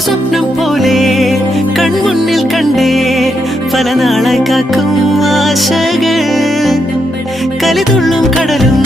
സ്വപ്നം പോലെ കൺമുന്നിൽ കണ്ടേ പല നാളായി കാക്കും ആശകൾ കലിതുള്ളും കടലും